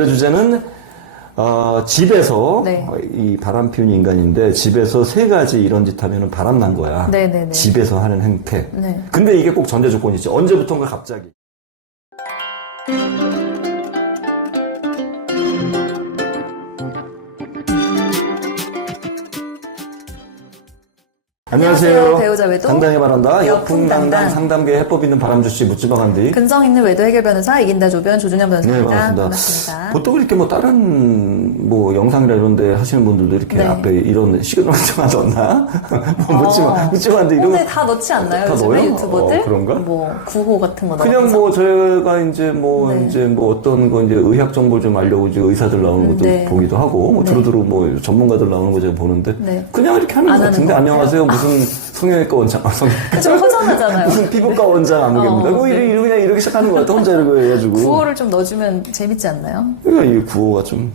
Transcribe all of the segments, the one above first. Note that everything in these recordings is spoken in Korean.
오늘의 주제는 어, 집에서 네. 어, 이 바람 피우는 인간인데 집에서 세 가지 이런 짓 하면은 바람 난 거야. 네네네. 집에서 하는 행태. 네. 근데 이게 꼭 전제 조건이 있지. 언제부턴가 갑자기. 안녕하세요. 배우자 외도 상담해 바란다. 여풍당당. 여풍 당당 상담계 해법 있는 바람주씨 묻지마 간디. 근성 있는 외도 해결 변호사 이긴다 조변 조준현 네, 변호사입니다. 반갑습니다. 반갑습니다. 보통 이렇게 뭐 다른 뭐 영상이나 이런 데 하시는 분들도 이렇게 네. 앞에 이런 시그널 좀 넣나? 뭐 묻지마, 어. 묻지마 한데 이런 거. 다 넣지 않나요? 다 요즘에 넣어요? 유튜버들? 어, 그런가? 뭐 구호 같은 거 그냥 넣어서. 뭐 저희가 이제 뭐 네. 이제 뭐 어떤 거 이제 의학 정보를 좀 알려고 이제 의사들 나오는 것도 네. 보기도 하고 뭐 네. 두루두루 뭐 전문가들 나오는 거 제가 보는데 네. 그냥 이렇게 하는 안것 같은데 것 안녕하세요 무슨 성형외과 원장 아, 성형 좀 허전하잖아요. 무슨 피부과 원장 아무개입니다 어, 뭐 네. 이렇게 이렇게 그냥 이렇게 시작하는 것 같아 혼자 이렇게 해가지고 구호를 좀 넣어주면 재밌지 않나요? 그러니까 이 구호가 좀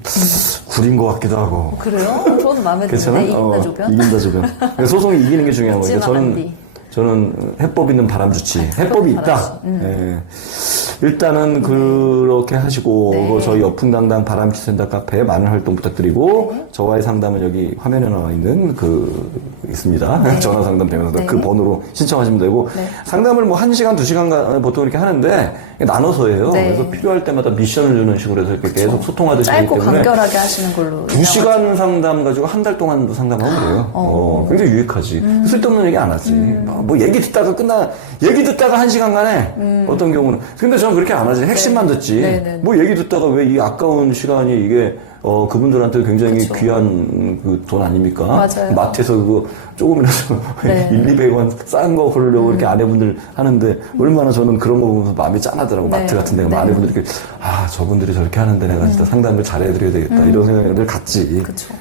구린 것 같기도 하고 그래요? 저도 마음에? 드는데 이긴다 어, 조변. 이긴다 조변. 그러니까 소송이 이기는 게 중요한 거니까 묻지마, 저는. 저는 해법 있는 바람주치. 해법이 있다. 바람주치. 음. 예. 일단은 그렇게 하시고 네. 그 저희 여풍당당 바람치센터 카페에 많은 활동 부탁드리고 네. 저와의 상담은 여기 화면에 나와 있는 그 있습니다. 전화 상담 대면서 네. 그 번호로 신청하시면 되고 네. 상담을 뭐 1시간, 2시간 보통 이렇게 하는데 나눠서 해요. 네. 그래서 필요할 때마다 미션을 주는 식으로 해서 이렇게 계속 소통하듯이 하기 짧고 때문에 간결하게 하시는 걸로. 두 시간 상담 가지고 한 달 동안도 상담하면 돼요. 어, 굉장히 유익하지. 쓸데없는 얘기 안 하지. 뭐 얘기 듣다가 끝나, 얘기 듣다가 한 시간 간에 어떤 경우는. 근데 저는 그렇게 안 하지. 핵심만 듣지. 네, 네. 뭐 얘기 듣다가 왜 이 아까운 시간이 이게 어, 그분들한테 굉장히 그쵸. 귀한 그 돈 아닙니까? 맞아요. 마트에서 그거 조금이라도 네. 1, 200원 싼 거 고르려고 이렇게 아내분들 하는데 얼마나 저는 그런 거 보면서 마음이 짠하더라고. 네. 마트 같은 데 가면 네. 아내분들이 이렇게 아, 저분들이 저렇게 하는데 내가 진짜 상담을 잘해드려야 되겠다. 이런 생각을 늘 갖지. 그렇죠.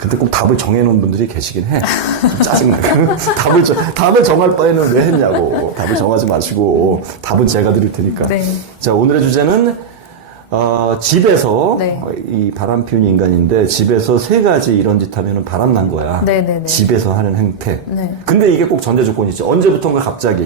근데 꼭 답을 정해놓은 분들이 계시긴 해. 좀 짜증나. 답을, 정- 답을 정할 바에는 왜 했냐고. 답을 정하지 마시고, 답은 제가 드릴 테니까. 네. 자, 오늘의 주제는, 어, 집에서, 네. 어, 이 바람 피우는 인간인데, 집에서 세 가지 이런 짓 하면은 바람 난 거야. 네네네. 집에서 하는 행태. 네. 근데 이게 꼭 전제 조건이 있지. 언제부턴가 갑자기.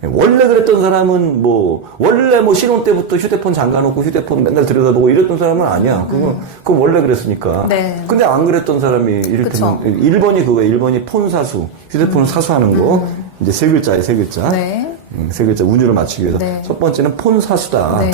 네. 원래 그랬던 사람은 뭐 원래 뭐 신혼 때부터 휴대폰 잠가놓고 휴대폰 맨날 들여다보고 이랬던 사람은 아니야. 그건 그건 원래 그랬으니까. 네. 근데 안 그랬던 사람이 이를테면 1번이 그거예요. 1번이 폰 사수, 휴대폰을 사수하는 거. 이제 세 글자에 세 글자. 음. 네. 음, 세 글자 운율을 맞추기 위해서. 네. 첫 번째는 폰 사수다. 네.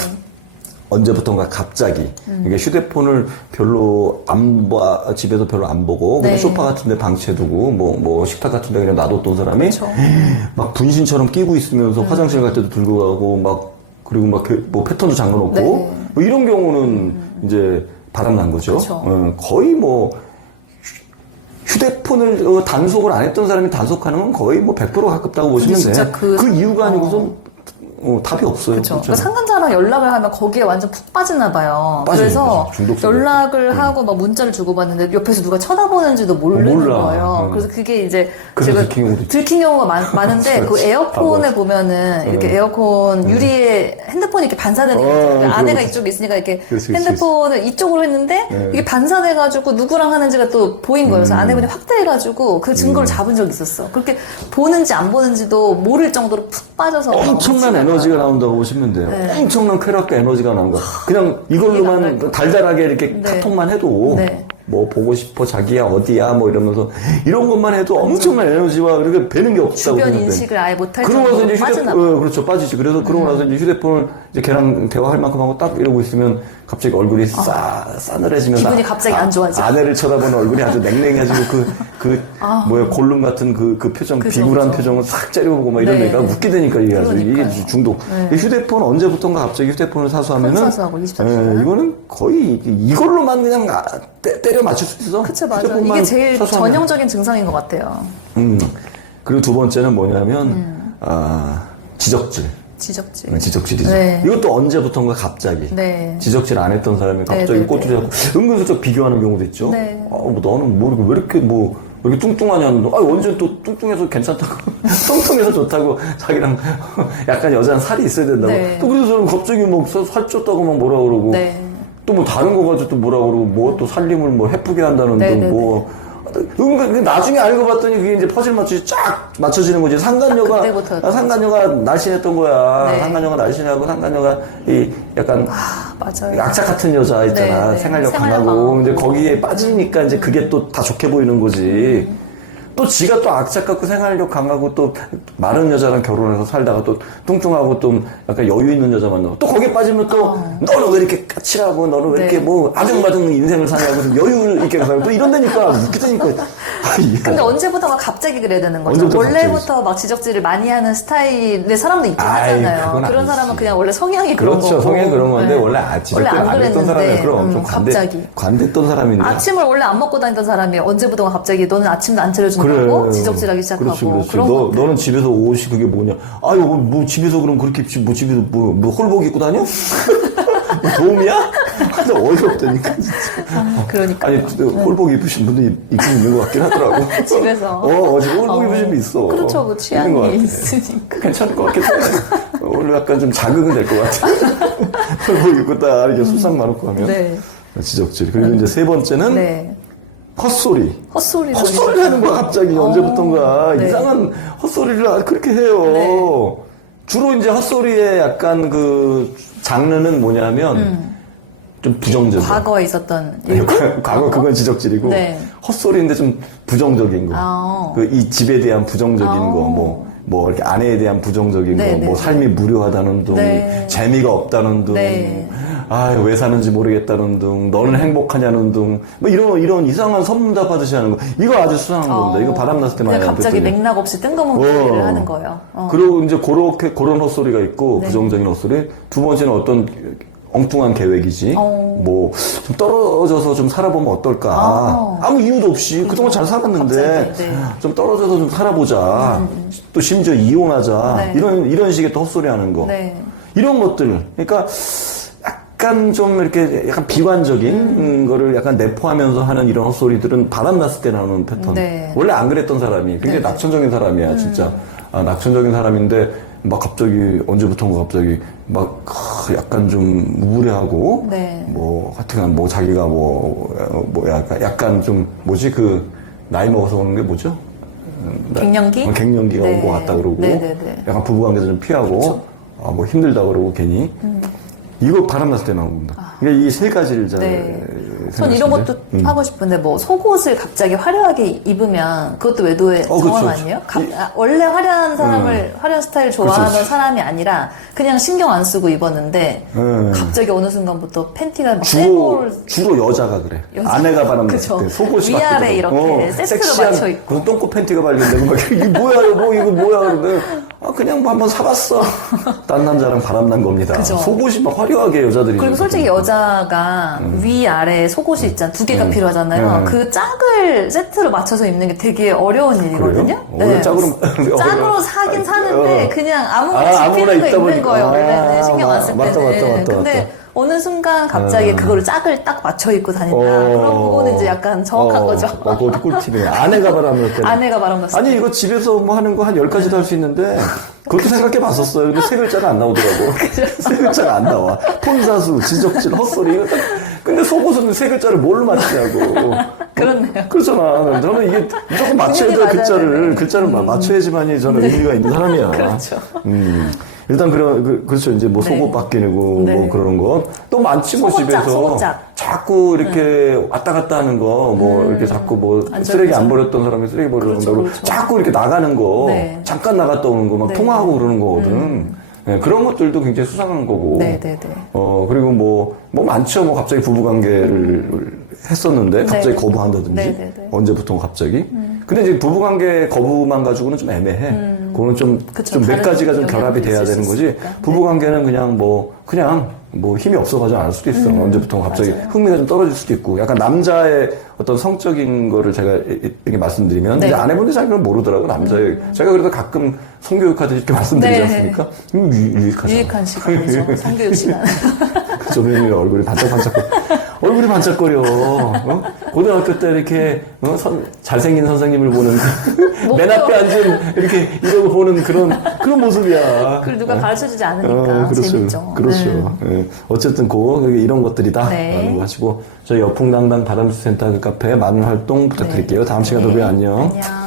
언제부턴가 갑자기 음. 이게 휴대폰을 별로 안 봐, 집에서 별로 안 보고 그냥 네. 소파 같은데 방치해두고 뭐뭐 식탁 같은데 그냥 놔뒀던 사람이 그쵸. 막 분신처럼 끼고 있으면서 음. 화장실 갈 때도 들고 가고 막 그리고 막 뭐 패턴도 잠궈놓고 네. 음. 뭐 이런 경우는 이제 바람 난 거죠. 그쵸. 어, 거의 뭐 휴- 휴대폰을 어, 단속을 안 했던 사람이 단속하는 건 거의 뭐 100% 가깝다고 보시면 돼. 진짜 그- 이유가 아니고서 어, 답이 없어요. 그렇죠. 진짜. 상간자랑 연락을 하면 거기에 완전 푹 빠지나 봐요. 그래서. 연락을 하고 막 문자를 주고받는데 옆에서 누가 쳐다보는지도 모르는 몰라. 거예요. 음. 그래서 그게 이제 그래서 제가 들킨 경우도. 들킨 경우가 많, 많은데 그 그렇지. 에어폰에 아, 뭐. 보면은 이렇게 음. 에어컨 유리에 핸드폰이 이렇게 반사되는 게 어, 있잖아요. 그거 아내가 그렇지. 이쪽에 있으니까 이렇게 그렇지, 그렇지, 핸드폰을 이쪽으로 했는데 네. 이게 반사돼가지고 누구랑 하는지가 또 보인 거예요. 음. 그래서 아내분이 확대해가지고 그 증거를 잡은 적이 있었어. 그렇게 보는지 안 보는지도 모를 정도로 푹 빠져서 엄청난 막 에너지가 나온다고 보시면 돼요. 네. 엄청난 쾌락과 에너지가 나온 거. 그냥 이걸로만 달달하게 이렇게 네. 카톡만 해도 네. 뭐 보고 싶어 자기야 어디야 뭐 이러면서 이런 것만 해도 엄청난 에너지와 이렇게 배는 게 없다고 주변 생각돼. 인식을 아예 못할 그러고 나서 정도로 이제 휴대, 빠지나 봐. 음. 어, 그렇죠 빠지지. 그래서 그러고 나서 이제 휴대폰을 이제 걔랑 대화할 만큼 하고 딱 이러고 있으면 갑자기 얼굴이 싸 싸늘해지면서 아. 기분이 갑자기 안 좋아져. 아내를 쳐다보는 얼굴이 아주 냉랭해지고 그 그 뭐야 골룸 같은 그 그 표정 아. 그죠, 비굴한 그죠. 표정을 싹 째려보고 막 네. 이러니까 웃게 되니까 이게 아주 이게 그러니까요. 중독. 네. 이 휴대폰 언제부턴가 갑자기 휴대폰을 사수하면은 폰 사수하고 24 시간. 예, 이거는 거의 이걸로만 그냥 아, 때, 때려 맞출 수 있어. 그쵸, 맞아. 이게 제일 사수하면. 전형적인 증상인 것 같아요. 음. 그리고 두 번째는 뭐냐면 음. 아 지적질. 지적질. 네, 지적질이죠. 네. 이것도 언제부턴가 갑자기. 네. 지적질 안 했던 사람이 갑자기 네, 네, 꼬투리 잡고 은근슬쩍 비교하는 경우도 있죠. 네. 아, 뭐 너는 뭐 이렇게 왜 이렇게 뭐, 왜 이렇게 뚱뚱하냐. 너, 아, 언제 또 뚱뚱해서 괜찮다고. 뚱뚱해서 좋다고 자기랑 약간 여자는 살이 있어야 된다고. 네. 또 그래서 갑자기 뭐 살- 살쪘다고 막 뭐라 그러고. 네. 또 뭐 다른 거 가지고 또 뭐라 그러고 뭐 또 살림을 뭐 해프게 한다는 네, 등 네, 뭐. 은근 나중에 알고 봤더니 그게 이제 퍼즐 맞추기 쫙 맞춰지는 거지. 상간녀가 그때부터였던 아, 상간녀가 날씬했던 거야. 네. 상간녀가 날씬하고 상간녀가 이 약간 맞아요. 악착 같은 여자 있잖아. 네, 네. 생활력 강하고. 강하고. 근데 거기에 빠지니까 이제 그게 또 다 좋게 보이는 거지. 또 지가 또 악착 같고 생활력 강하고 또 마른 여자랑 결혼해서 살다가 또 뚱뚱하고 또 약간 여유 있는 여자 만나고 또 거기에 빠지면 또 너는 왜 이렇게 까칠하고 너는 왜 이렇게 어. 네. 뭐 아등바등 인생을 사냐고 좀 여유 있게 살고 또 이런 데니까 웃기다니까. 근데. 언제부터가 갑자기 그래야 되는 거죠? 원래부터 막 지적질을 많이 하는 스타일의 사람도 있긴 아이, 하잖아요. 그런 아니지. 사람은 그냥 원래 성향이 그런 그렇죠. 거고. 성향 그런 건데 네. 원래 아, 원래 안 안 했던 사람이 그럼 좀 음, 관대, 갑자기. 관대했던 사람인데. 아침을 원래 안 먹고 다니던 사람이 언제부턴가 갑자기 너는 아침도 안 차려 준다고 지적질하기 시작하고 그렇지, 그렇지. 그런 너, 것들. 너는 집에서 옷이 그게 뭐냐? 아유, 뭐 집에서 그럼 그렇게 뭐 집에서 뭐, 뭐 홀복 입고 다녀? 뭐 도움이야? 근데 어이가 없다니까, 진짜. 아, 그러니까 아니, 홀복 입으신 분들이 있긴 있는 것 같긴 하더라고. 집에서. 어, 어, 지금 홀복 어. 입으신 분 있어. 그렇죠, 그 취향이. 있으니까. 괜찮을 것 같긴 해. 오늘 약간 좀 자극은 될 것 같아. 홀복 입고 딱 이렇게 수상 많고 하면. 네. 지적질. 그리고 이제 세 번째는 네. 헛소리. 헛소리를 헛소리를 하는 거야 갑자기 언제부턴가 네. 이상한 헛소리를 그렇게 해요. 네. 주로 이제 헛소리의 약간 그 장르는 뭐냐면 좀 부정적이야. 음. 과거에 있었던 아니, 일들? 과- 과거 그건 지적질이고 네. 헛소리인데 좀 부정적인 거. 아. 그이 집에 대한 부정적인 아. 거, 뭐, 뭐 이렇게 아내에 대한 부정적인 네, 거, 네, 뭐 네. 삶이 무료하다는 둥, 네. 재미가 없다는 둥, 네. 아, 왜 사는지 모르겠다는 둥, 너는 행복하냐는 둥, 뭐 이런 이런 이상한 선문답 하듯이 하는 거. 이거 아주 수상한 겁니다. 이거 바람 났을 때 많이 갑자기. 맥락 없이 뜬금없는 어. 소리를 하는 거예요. 어. 그리고 이제 그렇게 그런 헛소리가 있고 네. 부정적인 헛소리. 두 번째는 어떤 엉뚱한 계획이지. 어. 뭐좀 떨어져서 좀 살아보면 어떨까. 아. 아무 이유도 없이 그동안 잘 살았는데 갑자기, 네. 좀 떨어져서 좀 살아보자. 또 심지어 이혼하자. 네. 이런 이런 식의 또 헛소리하는 거. 네. 이런 것들. 그러니까 약간 좀 이렇게 약간 비관적인 음, 거를 약간 내포하면서 하는 이런 헛소리들은 바람 났을 때 나오는 패턴. 네. 원래 안 그랬던 사람이 굉장히 네. 낙천적인 사람이야, 진짜. 아, 낙천적인 사람인데 막 갑자기 언제부턴가 갑자기 막 아, 약간 좀 우울해하고 네. 뭐 하여튼간 뭐 자기가 뭐, 어, 뭐 약간, 약간 좀 뭐지 그 나이 먹어서 오는 게 뭐죠? 갱년기? 어, 갱년기가 네. 온것 같다 그러고 네, 네, 네. 약간 부부관계도 좀 피하고 아, 뭐 힘들다 그러고 괜히 이거 바람 났을 때 나온 겁니다. 그러니까 이 세 가지를 잘 음. 네. 전 이런. 것도 음. 하고 싶은데 뭐 속옷을 갑자기 화려하게 입으면 그것도 외도의 어, 정황 그렇죠. 아니에요? 갑- 이- 음. 아, 원래 화려한 사람을 화려한 스타일 좋아하는 그렇죠. 사람이 아니라 그냥 신경 안 쓰고 입었는데 음. 갑자기 어느 순간부터 팬티가 막 주로 주로 여자가 그래. 여자. 아내가 바람. 났을 때 속옷이 위아래. 이렇게 세트로 섹시한 맞춰 입고. 그런 똥꼬 팬티가 발견되고 막 이게 뭐야 여보 이거 뭐야 그러는데 아 그냥 뭐 한번 사봤어. 딴 남자랑 바람 난 겁니다. 그죠. 속옷이 막 화려하게 여자들이 그리고 솔직히 여자가 위 아래 속옷일 있잖아 두 개가 필요하잖아요. 음. 그 짝을 세트로 맞춰서 입는 게 되게 어려운 일이거든요. 어, 왜 짝으로- 짝으로 사긴 아, 사는데 어. 그냥 아무거나 아, 아무거나 입다 입는 보니까. 거예요. 아, 원래는 신경 안쓸 때는. 맞다, 맞다, 맞다, 근데 맞다. 어느 순간 갑자기 어. 그거를 짝을 딱 맞춰 입고 다닌다. 그럼 그거는 이제 약간 정확한 어, 거죠. 어, 그것도 꿀팁이네. 아내가 바람을 때. 아내가 바람 났을 아니 이거 집에서 뭐 하는 거 한 열 가지도 할 수 있는데 그것도 생각해 봤었어요. 근데 세 글자가 안 나오더라고. 세 글자가 안 나와. 폰사수, 지적질, 헛소리. 이거 딱- 근데 속옷은 세 글자를 뭘 맞추냐고. 그렇네요. 그렇잖아. 저는 이게 무조건 맞춰야 돼, 글자를. 되네. 글자를 마- 맞춰야지만이 저는 의미가 있는 사람이야. 그렇죠. 음. 일단 그런 그, 그렇죠 이제 뭐 속옷 바뀌고 네. 뭐 그런 거 또 많지 뭐 집에서 속옷짝. 자꾸 이렇게 왔다 갔다 하는 거 뭐 이렇게 자꾸 뭐 안전 쓰레기 안. 버렸던 사람이 쓰레기 버리러 그렇죠, 온다고 그렇죠. 자꾸 이렇게 나가는 거 네. 잠깐 나갔다 오는 거막 네. 통화하고 그러는 거거든 네, 그런 것들도 굉장히 수상한 거고 네, 네, 네. 어 그리고 뭐 뭐 많죠 뭐 갑자기 부부 관계를 했었는데 갑자기 네. 거부한다든지 네, 네, 네. 언제부터 갑자기 근데 이제 부부 관계 거부만 가지고는 좀 애매해 그거는 좀 음. 좀몇 가지가 좀 결합이 돼야 되는 수 거지 있으니까. 네. 부부 관계는 그냥 뭐 그냥 뭐 힘이 없어가지고 안 할 수도 있어 언제부터 갑자기 음, 맞아요. 흥미가 좀 떨어질 수도 있고 약간 남자의 어떤 성적인 거를 제가 이- 이렇게 말씀드리면 네. 음. 이제 아내분들 잘 그걸 모르더라고 남자의 제가 그래도 가끔 성교육 하듯이 이렇게 말씀드리지 네. 않습니까? 음, 유, 유익하죠. 유익한 시간이죠. 성교육 시간. 조면이 얼굴이 반짝반짝 얼굴이 반짝거려. 어? 고등학교 때 이렇게 어? 선- 잘생긴 선생님을 보는 맨 앞에 앉은 이렇게 이러고 보는 그런 그런 모습이야. 그걸 누가 가르쳐 주지 않으니까 어, 그렇죠. 재밌죠. 그렇죠. 네. 예. 어쨌든 그 이런 것들이다. 네. 라는 거 하시고 저희 여풍당당 바람수센터 그 카페 많은 활동 부탁드릴게요. 다음 시간에 또 봬요. 안녕. 안녕.